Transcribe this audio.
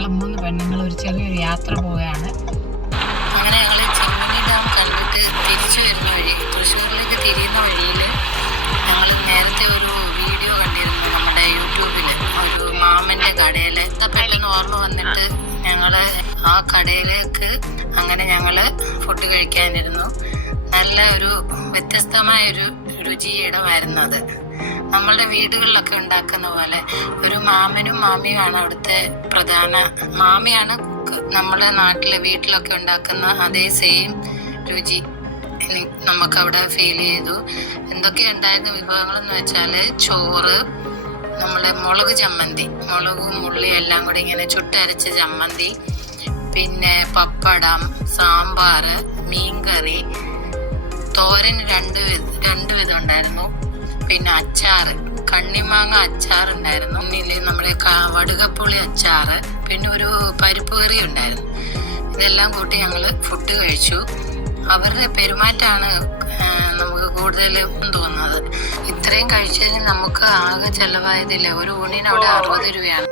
ഞങ്ങൾ മൂന്ന് പെണ്ണുങ്ങൾ ഒരു ചെറിയൊരു യാത്ര പോവുകയാണ്. അങ്ങനെ ഞങ്ങൾ ചെമ്മണി ഡാം കണ്ടിട്ട് തിരിച്ചു വരുന്ന വഴി തൃശ്ശൂരിലേക്ക് തിരിയുന്ന വഴിയിൽ ഞങ്ങൾ നേരത്തെ ഒരു വീഡിയോ കണ്ടിരുന്നു നമ്മുടെ യൂട്യൂബിൽ ഒരു മാമന്റെ കടയിൽ പെട്ടെന്ന് ഓർമ്മ വന്നിട്ട് ഞങ്ങൾ ആ കടയിലേക്ക് അങ്ങനെ ഞങ്ങൾ ഫുഡ് കഴിക്കാനിരുന്നു. നല്ല ഒരു വ്യത്യസ്തമായ ഒരു രുചിയിടമായിരുന്നു അത്. നമ്മളുടെ വീടുകളിലൊക്കെ ഉണ്ടാക്കുന്ന പോലെ ഒരു മാമനും മാമിയുമാണ് അവിടുത്തെ പ്രധാന മാമിയാണ് കുക്ക് നമ്മളെ നാട്ടിലെ വീട്ടിലൊക്കെ ഉണ്ടാക്കുന്ന അതേ സെയിം രുചി നമുക്ക് നമുക്കവിടെ ഫീൽ ചെയ്തു. എന്തൊക്കെ ഉണ്ടായിരുന്ന വിഭവങ്ങൾ എന്ന് വെച്ചാൽ ചോറ് നമ്മുടെ മുളക് ചമ്മന്തി മുളകും ഉള്ളിയും എല്ലാം കൂടി ഇങ്ങനെ ചുട്ടരച്ച ചമ്മന്തി പിന്നെ പപ്പടം സാമ്പാർ മീൻകറി തോരൻ രണ്ട് രണ്ട് വിധം ഉണ്ടായിരുന്നു. പിന്നെ അച്ചാറ്. കണ്ണിമാങ്ങ അച്ചാർ ഉണ്ടായിരുന്നു ഒന്നിൽ നമ്മുടെ വടുകപ്പുളി അച്ചാറ് പിന്നെ ഒരു പരിപ്പ് കറി ഉണ്ടായിരുന്നു. ഇതെല്ലാം കൂട്ടി ഞങ്ങൾ ഫുഡ് കഴിച്ചു. അവരുടെ പെരുമാറ്റമാണ് നമുക്ക് കൂടുതൽ തോന്നുന്നത്. ഇത്രയും കഴിച്ചതിന് നമുക്ക് ആകെ ചെലവായതില്ല ഒരു ഊണിന് അവിടെ അറുപത് രൂപയാണ്.